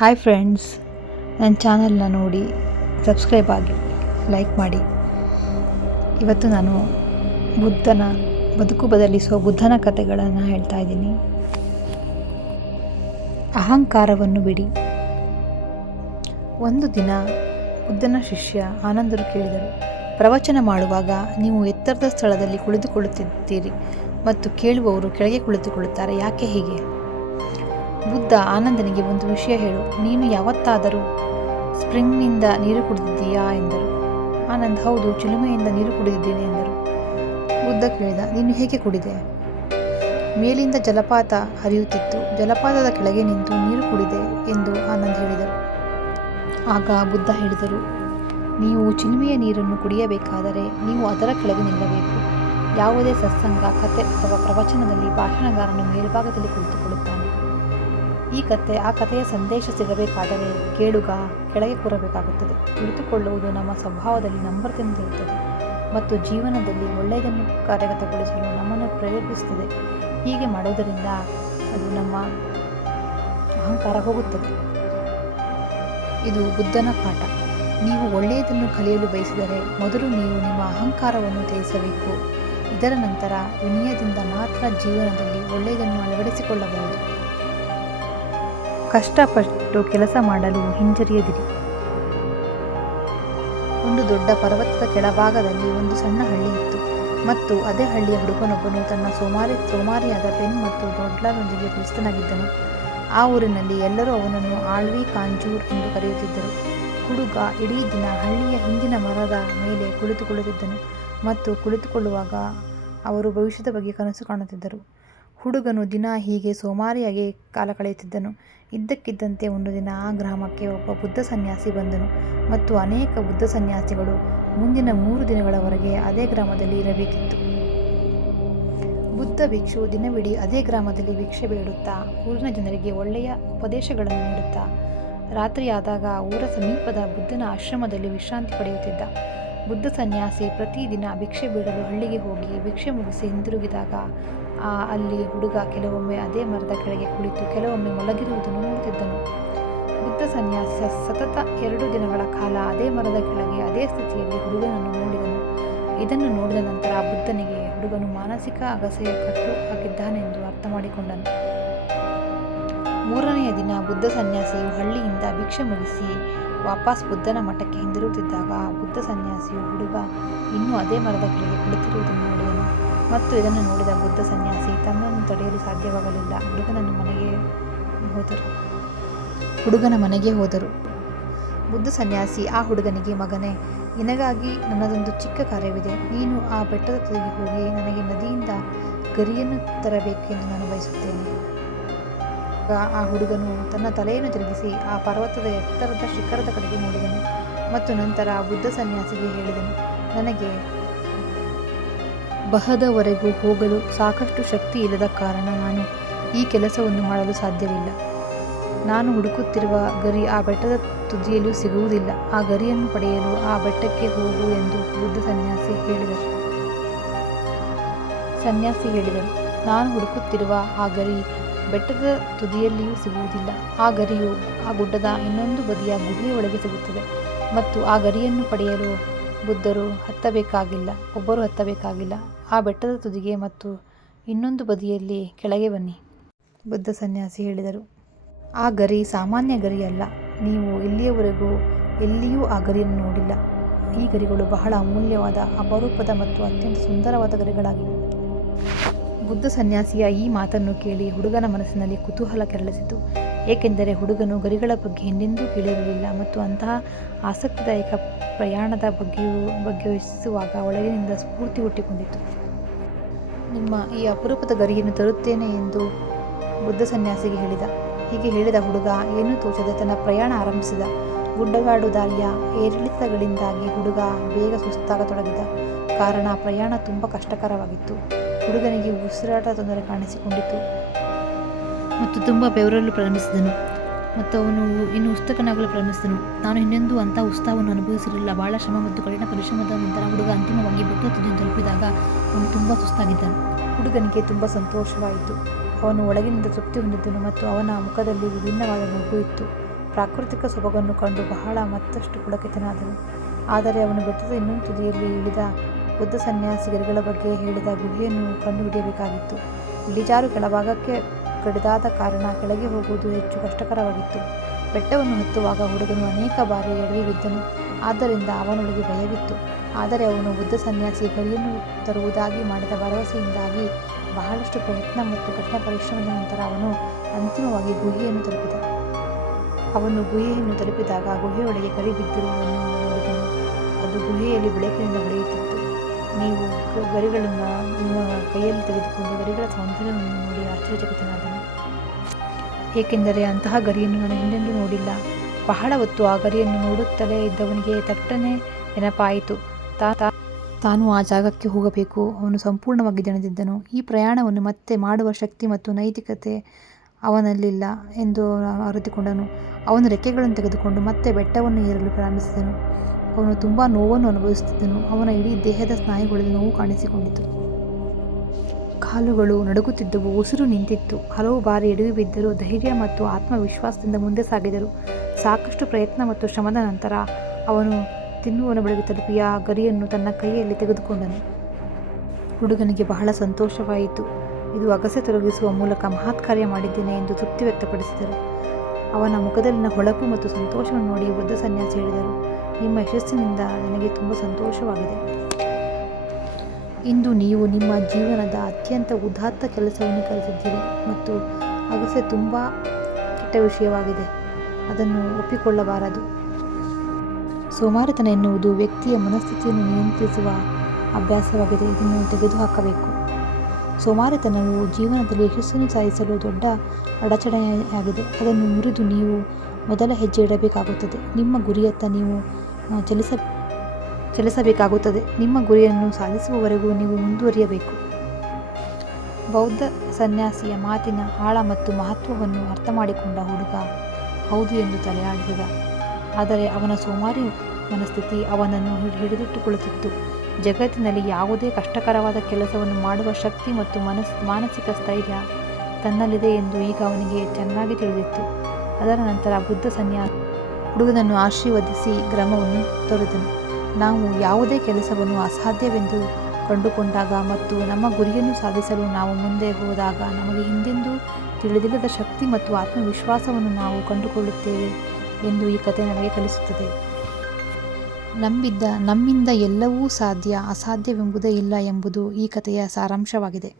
Hi friends, ನನ್ನ ಚಾನಲ್ನ ನೋಡಿ ಸಬ್ಸ್ಕ್ರೈಬ್ ಆಗಿ ಲೈಕ್ ಮಾಡಿ. ಇವತ್ತು ನಾನು ಬುದ್ಧನ ಬದುಕು ಬದಲಿಸುವ ಬುದ್ಧನ ಕಥೆಗಳನ್ನು ಹೇಳ್ತಾ ಇದ್ದೀನಿ. ಅಹಂಕಾರವನ್ನು ಬಿಡಿ. ಒಂದು ದಿನ ಬುದ್ಧನ ಶಿಷ್ಯ ಆನಂದರು ಕೇಳಿದರು, ಪ್ರವಚನ ಮಾಡುವಾಗ ನೀವು ಎತ್ತರದ ಸ್ಥಳದಲ್ಲಿ ಕುಳಿತುಕೊಳ್ಳುತ್ತಿದ್ದೀರಿ ಮತ್ತು ಕೇಳುವವರು ಕೆಳಗೆ ಕುಳಿತುಕೊಳ್ಳುತ್ತಾರೆ, ಯಾಕೆ ಹೀಗೆ? ಬುದ್ಧ ಆನಂದನಿಗೆ ಒಂದು ವಿಷಯ ಹೇಳು, ನೀನು ಯಾವತ್ತಾದರೂ ಸ್ಪ್ರಿಂಗ್ನಿಂದ ನೀರು ಕುಡಿದಿದ್ದೀಯಾ ಎಂದರು. ಆನಂದ್ ಹೌದು, ಚಿಲುಮೆಯಿಂದ ನೀರು ಕುಡಿದಿದ್ದೇನೆ ಎಂದರು. ಬುದ್ಧ ಕೇಳಿದ, ನೀನು ಹೇಗೆ ಕುಡಿದೆ? ಮೇಲಿಂದ ಜಲಪಾತ ಹರಿಯುತ್ತಿತ್ತು, ಜಲಪಾತದ ಕೆಳಗೆ ನಿಂತು ನೀರು ಕುಡಿದೆ ಎಂದು ಆನಂದ್ ಹೇಳಿದರು. ಆಗ ಬುದ್ಧ ಹೇಳಿದರು, ನೀವು ಚಿಲುಮೆಯ ನೀರನ್ನು ಕುಡಿಯಬೇಕಾದರೆ ನೀವು ಅದರ ಕೆಳಗೆ ನಿಲ್ಲಬೇಕು. ಯಾವುದೇ ಸತ್ಸಂಗ, ಕಥೆ ಅಥವಾ ಪ್ರವಚನದಲ್ಲಿ ಭಾಷಣಗಾರನು ಮೇಲ್ಭಾಗದಲ್ಲಿ ಕುಳಿತುಕೊಳ್ಳುತ್ತಾನೆ. ಆ ಕಥೆಯ ಸಂದೇಶ ಸಿಗಬೇಕಾದರೆ ಕೇಳುಗ ಕೆಳಗೆ ಕೂರಬೇಕಾಗುತ್ತದೆ. ಕುಳಿತುಕೊಳ್ಳುವುದು ನಮ್ಮ ಸ್ವಭಾವದಲ್ಲಿ ನಂಬರ್ತಿರುತ್ತದೆ ಮತ್ತು ಜೀವನದಲ್ಲಿ ಒಳ್ಳೆಯದನ್ನು ಕಾರ್ಯಗತಗೊಳಿಸಲು ನಮ್ಮನ್ನು ಪ್ರೇರೇಪಿಸುತ್ತದೆ. ಹೀಗೆ ಮಾಡುವುದರಿಂದ ಅದು ನಮ್ಮ ಅಹಂಕಾರ ಹೋಗುತ್ತದೆ. ಇದು ಬುದ್ಧನ ಪಾಠ. ನೀವು ಒಳ್ಳೆಯದನ್ನು ಕಲಿಯಲು ಬಯಸಿದರೆ ಮೊದಲು ನೀವು ನಿಮ್ಮ ಅಹಂಕಾರವನ್ನು ತ್ಯಜಿಸಬೇಕು. ಇದರ ನಂತರ ವಿನಯದಿಂದ ಮಾತ್ರ ಜೀವನದಲ್ಲಿ ಒಳ್ಳೆಯದನ್ನು ಅಳವಡಿಸಿಕೊಳ್ಳಬಹುದು. ಕಷ್ಟಪಟ್ಟು ಕೆಲಸ ಮಾಡಲು ಹಿಂಜರಿಯದಿರಿ. ಒಂದು ದೊಡ್ಡ ಪರ್ವತದ ಕೆಳಭಾಗದಲ್ಲಿ ಒಂದು ಸಣ್ಣ ಹಳ್ಳಿ ಇತ್ತು ಮತ್ತು ಅದೇ ಹಳ್ಳಿಯ ಹುಡುಗನೊಬ್ಬನು ತನ್ನ ಸೋಮಾರಿಯಾದ ಪೆನ್ ಮತ್ತು ದೊಡ್ಡಲೊಂದಿಗೆ ಕುಳಿತನಾಗಿದ್ದನು. ಆ ಊರಿನಲ್ಲಿ ಎಲ್ಲರೂ ಅವನನ್ನು ಆಳ್ವಿ ಕಾಂಜೂರ್ ಎಂದು ಕರೆಯುತ್ತಿದ್ದರು. ಹುಡುಗ ಇಡೀ ದಿನ ಹಳ್ಳಿಯ ಹಿಂದಿನ ಮರದ ಮೇಲೆ ಕುಳಿತುಕೊಳ್ಳುತ್ತಿದ್ದನು ಮತ್ತು ಕುಳಿತುಕೊಳ್ಳುವಾಗ ಅವರು ಭವಿಷ್ಯದ ಬಗ್ಗೆ ಕನಸು ಕಾಣುತ್ತಿದ್ದರು. ಹುಡುಗನು ದಿನ ಹೀಗೆ ಸೋಮಾರಿಯಾಗಿ ಕಾಲ ಕಳೆಯುತ್ತಿದ್ದನು. ಇದ್ದಕ್ಕಿದ್ದಂತೆ ಒಂದು ದಿನ ಆ ಗ್ರಾಮಕ್ಕೆ ಒಬ್ಬ ಬುದ್ಧ ಸನ್ಯಾಸಿ ಬಂದನು ಮತ್ತು ಅನೇಕ ಬುದ್ಧ ಸನ್ಯಾಸಿಗಳು ಮುಂದಿನ 3 ದಿನಗಳವರೆಗೆ ಅದೇ ಗ್ರಾಮದಲ್ಲಿ ಇರಬೇಕಿತ್ತು. ಬುದ್ಧ ಭಿಕ್ಷು ದಿನವಿಡೀ ಅದೇ ಗ್ರಾಮದಲ್ಲಿ ಭಿಕ್ಷೆ ಬೇಡುತ್ತಾ ಊರಿನ ಜನರಿಗೆ ಒಳ್ಳೆಯ ಉಪದೇಶಗಳನ್ನು ನೀಡುತ್ತಾ ರಾತ್ರಿಯಾದಾಗ ಊರ ಸಮೀಪದ ಬುದ್ಧನ ಆಶ್ರಮದಲ್ಲಿ ವಿಶ್ರಾಂತಿ ಪಡೆಯುತ್ತಿದ್ದ. ಬುದ್ಧ ಸನ್ಯಾಸಿ ಪ್ರತಿದಿನ ಭಿಕ್ಷೆ ಬೇಡಲು ಹಳ್ಳಿಗೆ ಹೋಗಿ ಭಿಕ್ಷೆ ಮುಗಿಸಿ ಹಿಂದಿರುಗಿದಾಗ ಅಲ್ಲಿ ಹುಡುಗ ಕೆಲವೊಮ್ಮೆ ಅದೇ ಮರದ ಕೆಳಗೆ ಕುಳಿತು ಕೆಲವೊಮ್ಮೆ ಮಲಗಿರುವುದನ್ನು ನೋಡುತ್ತಿದ್ದನು. ಬುದ್ಧ ಸನ್ಯಾಸಿ ಸತತ 2 ದಿನಗಳ ಕಾಲ ಅದೇ ಮರದ ಕೆಳಗೆ ಅದೇ ಸ್ಥಿತಿಯಲ್ಲಿ ಹುಡುಗನನ್ನು ನೋಡಿದನು. ಇದನ್ನು ನೋಡಿದ ನಂತರ ಬುದ್ಧನಿಗೆ ಹುಡುಗನು ಮಾನಸಿಕ ಅಗಸೆಯ ಕಟ್ಟು ಆಗಿದ್ದಾನೆಂದು ಅರ್ಥ ಮಾಡಿಕೊಂಡನು. 3ನೆಯ ದಿನ ಬುದ್ಧ ಸನ್ಯಾಸಿಯು ಹಳ್ಳಿಯಿಂದ ಭಿಕ್ಷೆ ಮುಗಿಸಿ ವಾಪಸ್ ಬುದ್ಧನ ಮಠಕ್ಕೆ ಹಿಂದಿರುಗುತ್ತಿದ್ದಾಗ ಬುದ್ಧ ಸನ್ಯಾಸಿಯು ಹುಡುಗ ಇನ್ನೂ ಅದೇ ಮರದ ಕೆಳಗೆ ಕುಳಿತಿರುವುದನ್ನು ನೋಡಿದನು ಮತ್ತು ಇದನ್ನು ನೋಡಿದ ಬುದ್ಧ ಸನ್ಯಾಸಿ ತನ್ನನ್ನು ತಡೆಯಲು ಸಾಧ್ಯವಾಗಲಿಲ್ಲ. ಹುಡುಗನ ಮನೆಗೆ ಹೋದರು. ಬುದ್ಧ ಸನ್ಯಾಸಿ ಆ ಹುಡುಗನಿಗೆ, ಮಗನೇ, ನಿನಗಾಗಿ ನನ್ನದೊಂದು ಚಿಕ್ಕ ಕಾರ್ಯವಿದೆ. ನೀನು ಆ ಬೆಟ್ಟದ ತುದಿಗೆ ಹೋಗಿ ನನಗೆ ನದಿಯಿಂದ ಗರಿಯನ್ನು ತರಬೇಕೆಂದು ನಾನು ಬಯಸುತ್ತೇನೆ. ಆ ಹುಡುಗನು ತನ್ನ ತಲೆಯನ್ನು ತಿರುಗಿಸಿ ಆ ಪರ್ವತದ ಎತ್ತರದ ಶಿಖರದ ಕಡೆಗೆ ನೋಡಿದನು ಮತ್ತು ನಂತರ ಬುದ್ಧ ಸನ್ಯಾಸಿಗೆ ಹೇಳಿದನು, ನನಗೆ ಬಹದವರೆಗೂ ಹೋಗಲು ಸಾಕಷ್ಟು ಶಕ್ತಿ ಇಲ್ಲದ ಕಾರಣ ನಾನು ಈ ಕೆಲಸವನ್ನು ಮಾಡಲು ಸಾಧ್ಯವಿಲ್ಲ. ನಾನು ಹುಡುಕುತ್ತಿರುವ ಗರಿ ಆ ಬೆಟ್ಟದ ತುದಿಯಲ್ಲೂ ಸಿಗುವುದಿಲ್ಲ. ಆ ಗರಿಯನ್ನು ಪಡೆಯಲು ಆ ಬೆಟ್ಟಕ್ಕೆ ಹೋಗು ಎಂದು ಬುದ್ಧ ಸನ್ಯಾಸಿ ಹೇಳಿದರು. ನಾನು ಹುಡುಕುತ್ತಿರುವ ಆ ಗರಿ ಬೆಟ್ಟದ ತುದಿಯಲ್ಲಿಯೂ ಸಿಗುವುದಿಲ್ಲ. ಆ ಗರಿಯು ಆ ಗುಡ್ಡದ ಇನ್ನೊಂದು ಬದಿಯ ಗುಹೆಯೊಳಗೆ ಸಿಗುತ್ತದೆ ಮತ್ತು ಆ ಗರಿಯನ್ನು ಪಡೆಯಲು ಒಬ್ಬರು ಹತ್ತಬೇಕಾಗಿಲ್ಲ. ಆ ಬೆಟ್ಟದ ತುದಿಗೆ ಮತ್ತು ಇನ್ನೊಂದು ಬದಿಯಲ್ಲಿ ಕೆಳಗೆ ಬನ್ನಿ. ಬುದ್ಧ ಸನ್ಯಾಸಿ ಹೇಳಿದರು, ಆ ಗರಿ ಸಾಮಾನ್ಯ ಗರಿ ಅಲ್ಲ. ನೀವು ಇಲ್ಲಿಯವರೆಗೂ ಎಲ್ಲಿಯೂ ಆ ಗರಿಯನ್ನು ನೋಡಿಲ್ಲ. ಈ ಗರಿಗಳು ಬಹಳ ಅಮೂಲ್ಯವಾದ, ಅಪರೂಪದ ಮತ್ತು ಅತ್ಯಂತ ಸುಂದರವಾದ ಗರಿಗಳಾಗಿವೆ. ಬುದ್ಧ ಸನ್ಯಾಸಿಯ ಈ ಮಾತನ್ನು ಕೇಳಿ ಹುಡುಗನ ಮನಸ್ಸಿನಲ್ಲಿ ಕುತೂಹಲ ಕೆರಳಿಸಿತು. ಏಕೆಂದರೆ ಹುಡುಗನು ಗರಿಗಳ ಬಗ್ಗೆ ಹಿಂದೆಂದೂ ಕೇಳಿರಲಿಲ್ಲ ಮತ್ತು ಅಂತಹ ಆಸಕ್ತಿದಾಯಕ ಪ್ರಯಾಣದ ಬಗ್ಗೆ ಯೋಚಿಸುವಾಗ ಒಳಗಿನಿಂದ ಸ್ಫೂರ್ತಿ ಹುಟ್ಟಿಕೊಂಡಿತು. ನಿಮ್ಮ ಈ ಅಪರೂಪದ ಗರಿಯನ್ನು ತರುತ್ತೇನೆ ಎಂದು ಬುದ್ಧ ಸನ್ಯಾಸಿಗೆ ಹೇಳಿದ. ಹೀಗೆ ಹೇಳಿದ ಹುಡುಗ ಏನೂ ತೋಚದೆ ತನ್ನ ಪ್ರಯಾಣ ಆರಂಭಿಸಿದ. ಗುಡ್ಡಗಾಡು ದಾರಿಯ ಏರಿಳಿತಗಳಿಂದಾಗಿ ಹುಡುಗ ಬೇಗ ಸುಸ್ತಾಗತೊಡಗಿದ. ಕಾರಣ ಪ್ರಯಾಣ ತುಂಬ ಕಷ್ಟಕರವಾಗಿತ್ತು. ಹುಡುಗನಿಗೆ ಉಸಿರಾಟ ತೊಂದರೆ ಕಾಣಿಸಿಕೊಂಡಿತು ಮತ್ತು ತುಂಬ ಬೆವರಲು ಪ್ರಾರಂಭಿಸಿದನು ಮತ್ತು ಅವನು ಇನ್ನು ಉತ್ಸುಕನಾಗಲು ಪ್ರಾರಂಭಿಸಿದನು. ನಾನು ಇನ್ನೆಂದೂ ಅಂಥ ಉತ್ಸಾಹವನ್ನು ಅನುಭವಿಸಿರಲಿಲ್ಲ. ಬಹಳ ಶ್ರಮ ಮತ್ತು ಕಠಿಣ ಪರಿಶ್ರಮದ ನಂತರ ಹುಡುಗ ಅಂತಿಮವಾಗಿ ಬೆಟ್ಟದ ತುದಿಯನ್ನು ತಲುಪಿದಾಗ ಅವನು ತುಂಬ ಸುಸ್ತಾಗಿದ್ದನು. ಹುಡುಗನಿಗೆ ತುಂಬ ಸಂತೋಷವಾಯಿತು. ಅವನು ಒಳಗಿನಿಂದ ತೃಪ್ತಿ ಹೊಂದಿದ್ದನು ಮತ್ತು ಅವನ ಮುಖದಲ್ಲಿ ವಿಭಿನ್ನವಾದ ನಗು ಇತ್ತು. ಪ್ರಾಕೃತಿಕ ಸೊಬಗನ್ನು ಕಂಡು ಮತ್ತಷ್ಟು ಪುಳಕಿತನಾದನು. ಆದರೆ ಅವನು ಬೆಟ್ಟದ ಇನ್ನೊಂದು ತುದಿಯಲ್ಲಿ ಇಳಿದ ಬುದ್ಧ ಸನ್ಯಾಸಿ ಗರಿಗಳ ಬಗ್ಗೆ ಹೇಳಿದ ಗುಹೆಯನ್ನು ಕಂಡುಹಿಡಿಯಬೇಕಾಗಿತ್ತು. ಇಳಿಜಾರು ಕೆಳಭಾಗಕ್ಕೆ ಕಡಿದಾದ ಕಾರಣ ಕೆಳಗೆ ಹೋಗುವುದು ಹೆಚ್ಚು ಕಷ್ಟಕರವಾಗಿತ್ತು. ಬೆಟ್ಟವನ್ನು ಹತ್ತುವಾಗ ಹುಡುಗನು ಅನೇಕ ಬಾರಿ ಎಡವಿ ಬಿದ್ದನು. ಆದ್ದರಿಂದ ಅವನೊಳಗೆ ಭಯವಿತ್ತು. ಆದರೆ ಅವನು ಬುದ್ಧ ಸನ್ಯಾಸಿ ಗರಿಯನ್ನು ತರುವುದಾಗಿ ಮಾಡಿದ ಭರವಸೆಯಿಂದಾಗಿ ಬಹಳಷ್ಟು ಪ್ರಯತ್ನ ಮತ್ತು ಕಠಿಣ ಪರಿಶ್ರಮದ ನಂತರ ಅವನು ಅಂತಿಮವಾಗಿ ಗುಹೆಯನ್ನು ತಲುಪಿದ. ಅವನು ಗುಹೆಯನ್ನು ತಲುಪಿದಾಗ ಗುಹೆಯೊಳಗೆ ಗರಿ ಬಿದ್ದಿರುವುದನ್ನು ನೋಡಿದನು. ಅದು ಗುಹೆಯಲ್ಲಿ ಬೆಳಕಿನಿಂದ ಹೊಳೆಯುತ್ತಿತ್ತು. ನೀವು ಗರಿಗಳನ್ನು ನಿಮ್ಮ ಕೈಯಲ್ಲಿ ತೆಗೆದುಕೊಂಡು ಗರಿಗಳ ಸೌಂದರ್ಯವನ್ನು ನೋಡಿ ಆಶ್ಚರ್ಯಚಕಿತನಾದನು. ಏಕೆಂದರೆ ಅಂತಹ ಗರಿಯನ್ನು ನಾನು ಹಿಂದೆಂದೂ ನೋಡಿಲ್ಲ. ಬಹಳ ಹೊತ್ತು ಆ ಗರಿಯನ್ನು ನೋಡುತ್ತಲೇ ಇದ್ದವನಿಗೆ ತಟ್ಟನೆ ನೆನಪಾಯಿತು. ತಾನು ಆ ಜಾಗಕ್ಕೆ ಹೋಗಬೇಕು. ಅವನು ಸಂಪೂರ್ಣವಾಗಿ ದಣಿದಿದ್ದನು. ಈ ಪ್ರಯಾಣವನ್ನು ಮತ್ತೆ ಮಾಡುವ ಶಕ್ತಿ ಮತ್ತು ನೈತಿಕತೆ ಅವನಲ್ಲಿಲ್ಲ ಎಂದು ಅರಿತುಕೊಂಡನು. ಅವನು ರೆಕ್ಕೆಗಳನ್ನು ತೆಗೆದುಕೊಂಡು ಮತ್ತೆ ಬೆಟ್ಟವನ್ನು ಏರಲು ಪ್ರಾರಂಭಿಸಿದನು. ಅವನು ತುಂಬ ನೋವನ್ನು ಅನುಭವಿಸುತ್ತಿದ್ದನು. ಅವನ ಇಡೀ ದೇಹದ ಸ್ನಾಯುಗಳಲ್ಲಿ ನೋವು ಕಾಣಿಸಿಕೊಂಡಿತು. ಕಾಲುಗಳು ನಡುಗುತ್ತಿದ್ದವು. ಉಸಿರು ನಿಂತಿತ್ತು. ಹಲವು ಬಾರಿ ಎಡವಿ ಬಿದ್ದರೂ ಧೈರ್ಯ ಮತ್ತು ಆತ್ಮವಿಶ್ವಾಸದಿಂದ ಮುಂದೆ ಸಾಗಿದರು. ಸಾಕಷ್ಟು ಪ್ರಯತ್ನ ಮತ್ತು ಶ್ರಮದ ನಂತರ ಅವನು ತಿನ್ನುವನ ಬಳಿಗೆ ತಲುಪಿ ಆ ಗರಿಯನ್ನು ತನ್ನ ಕೈಯಲ್ಲಿ ತೆಗೆದುಕೊಂಡನು. ಹುಡುಗನಿಗೆ ಬಹಳ ಸಂತೋಷವಾಯಿತು. ಇದು ಅಗಸೆ ತೊಲಗಿಸುವ ಮೂಲಕ ಮಹತ್ ಕಾರ್ಯ ಮಾಡಿದ್ದೇನೆ ಎಂದು ತೃಪ್ತಿ ವ್ಯಕ್ತಪಡಿಸಿದರು. ಅವನ ಮುಖದಲ್ಲಿನ ಹೊಳಪು ಮತ್ತು ಸಂತೋಷವನ್ನು ನೋಡಿ ಬುದ್ಧ ಸನ್ಯಾಸಿ ಹೇಳಿದರು, ನಿಮ್ಮ ಯಶಸ್ಸಿನಿಂದ ನನಗೆ ತುಂಬ ಸಂತೋಷವಾಗಿದೆ. ಇಂದು ನೀವು ನಿಮ್ಮ ಜೀವನದ ಅತ್ಯಂತ ಉದಾತ್ತ ಕೆಲಸವನ್ನು ಕಲಿತಿದ್ದೀರಿ ಮತ್ತು ಅಗಸೆ ತುಂಬ ಕೆಟ್ಟ ವಿಷಯವಾಗಿದೆ. ಅದನ್ನು ಒಪ್ಪಿಕೊಳ್ಳಬಾರದು. ಸೋಮಾರಿತನ ಎನ್ನುವುದು ವ್ಯಕ್ತಿಯ ಮನಸ್ಥಿತಿಯನ್ನು ನಿಯಂತ್ರಿಸುವ ಅಭ್ಯಾಸವಾಗಿದೆ. ಇದನ್ನು ತೆಗೆದುಹಾಕಬೇಕು. ಸೋಮಾರಿತನವು ಜೀವನದಲ್ಲಿ ಯಶಸ್ಸನ್ನು ಸಾಧಿಸಲು ದೊಡ್ಡ ಅಡಚಣೆಯಾಗಿದೆ. ಅದನ್ನು ಮುರಿದು ನೀವು ಮೊದಲ ಹೆಜ್ಜೆ ಇಡಬೇಕಾಗುತ್ತದೆ. ನಿಮ್ಮ ಗುರಿಯತ್ತ ನೀವು ಚಲಿಸಬೇಕಾಗುತ್ತದೆ. ನಿಮ್ಮ ಗುರಿಯನ್ನು ಸಾಧಿಸುವವರೆಗೂ ನೀವು ಮುಂದುವರಿಯಬೇಕು. ಬೌದ್ಧ ಸನ್ಯಾಸಿಯ ಮಾತಿನ ಆಳ ಮತ್ತು ಮಹತ್ವವನ್ನು ಅರ್ಥಮಾಡಿಕೊಂಡ ಹುಡುಗ ಹೌದು ಎಂದು ತಲೆಯಾಡಿಸಿದ. ಆದರೆ ಅವನ ಸೋಮಾರಿ ಮನಸ್ಥಿತಿ ಅವನನ್ನು ಹಿಡಿದಿಟ್ಟುಕೊಳ್ಳುತ್ತಿತ್ತು. ಜಗತ್ತಿನಲ್ಲಿ ಯಾವುದೇ ಕಷ್ಟಕರವಾದ ಕೆಲಸವನ್ನು ಮಾಡುವ ಶಕ್ತಿ ಮತ್ತು ಮಾನಸಿಕ ಸ್ಥೈರ್ಯ ತನ್ನಲ್ಲಿದೆ ಎಂದು ಈಗ ಅವನಿಗೆ ಚೆನ್ನಾಗಿ ತಿಳಿದಿತ್ತು. ಅದರ ನಂತರ ಬುದ್ಧ ಸನ್ಯಾಸಿ ಹುಡುಗನನ್ನು ಆಶೀರ್ವದಿಸಿ ಗ್ರಾಮವನ್ನು ತೊರೆದನು. ನಾವು ಯಾವುದೇ ಕೆಲಸವನ್ನು ಅಸಾಧ್ಯವೆಂದು ಕಂಡುಕೊಂಡಾಗ ಮತ್ತು ನಮ್ಮ ಗುರಿಯನ್ನು ಸಾಧಿಸಲು ನಾವು ಮುಂದೆ ಹೋದಾಗ ನಮಗೆ ಹಿಂದೆಂದೂ ತಿಳಿದಿಲ್ಲದ ಶಕ್ತಿ ಮತ್ತು ಆತ್ಮವಿಶ್ವಾಸವನ್ನು ನಾವು ಕಂಡುಕೊಳ್ಳುತ್ತೇವೆ ಎಂದು ಈ ಕಥೆ ನಮಗೆ ಕಲಿಸುತ್ತದೆ. ನಮ್ಮಿಂದ ಎಲ್ಲವೂ ಸಾಧ್ಯ, ಅಸಾಧ್ಯವೆಂಬುದೇ ಇಲ್ಲ ಎಂಬುದು ಈ ಕಥೆಯ ಸಾರಾಂಶವಾಗಿದೆ.